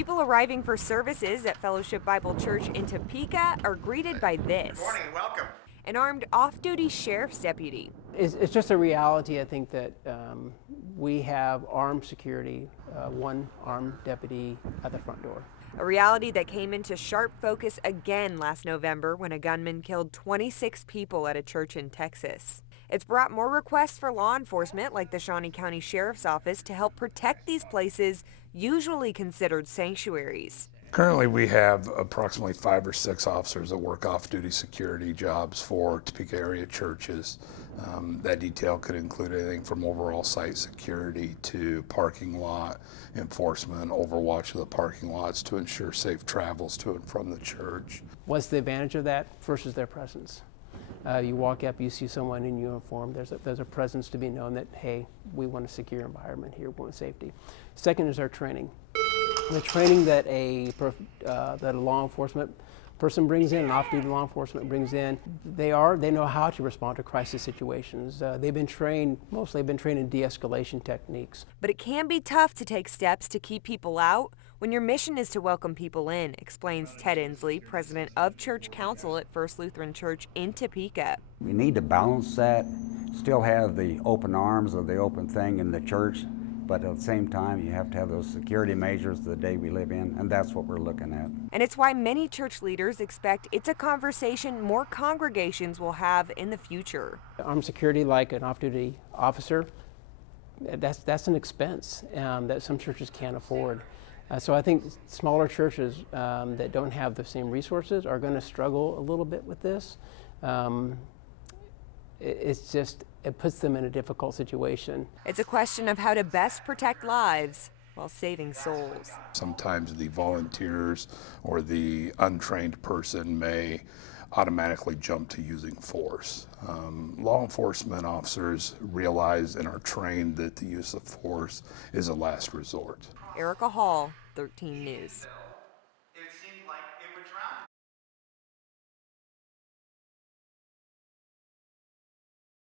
People arriving for services at Fellowship Bible Church in Topeka are greeted by this. Good morning and welcome. An armed off-duty sheriff's deputy. It's just a reality, I think, that we have armed security, one armed deputy at the front door. A reality that came into sharp focus again last November when a gunman killed 26 people at a church in Texas. It's brought more requests for law enforcement like the Shawnee County Sheriff's Office to help protect these places usually considered sanctuaries. Currently, we have approximately 5 or 6 officers that work off-duty security jobs for Topeka area churches. That detail could include anything from overall site security to parking lot enforcement, overwatch of the parking lots to ensure safe travels to and from the church. What's the advantage of that versus their presence? You walk up, you see someone in uniform, there's a presence to be known that, hey, we want a secure environment here, we want safety. Second is our training. The training that a law enforcement person brings in, an off-duty law enforcement brings in, they know how to respond to crisis situations. They've been trained in de-escalation techniques. But it can be tough to take steps to keep people out when your mission is to welcome people in, explains Ted Inslee, president of Church Council at First Lutheran Church in Topeka. We need to balance that, still have the open arms or the open thing in the church, but at the same time, you have to have those security measures the day we live in, and that's what we're looking at. And it's why many church leaders expect it's a conversation more congregations will have in the future. Armed security, like an off-duty officer, that's an expense that some churches can't afford. So I think smaller churches that don't have the same resources are going to struggle a little bit with this. It puts them in a difficult situation. It's a question of how to best protect lives while saving souls. Sometimes the volunteers or the untrained person may automatically jump to using force. Law enforcement officers realize and are trained that the use of force is a last resort. Erica Hall, 13 News.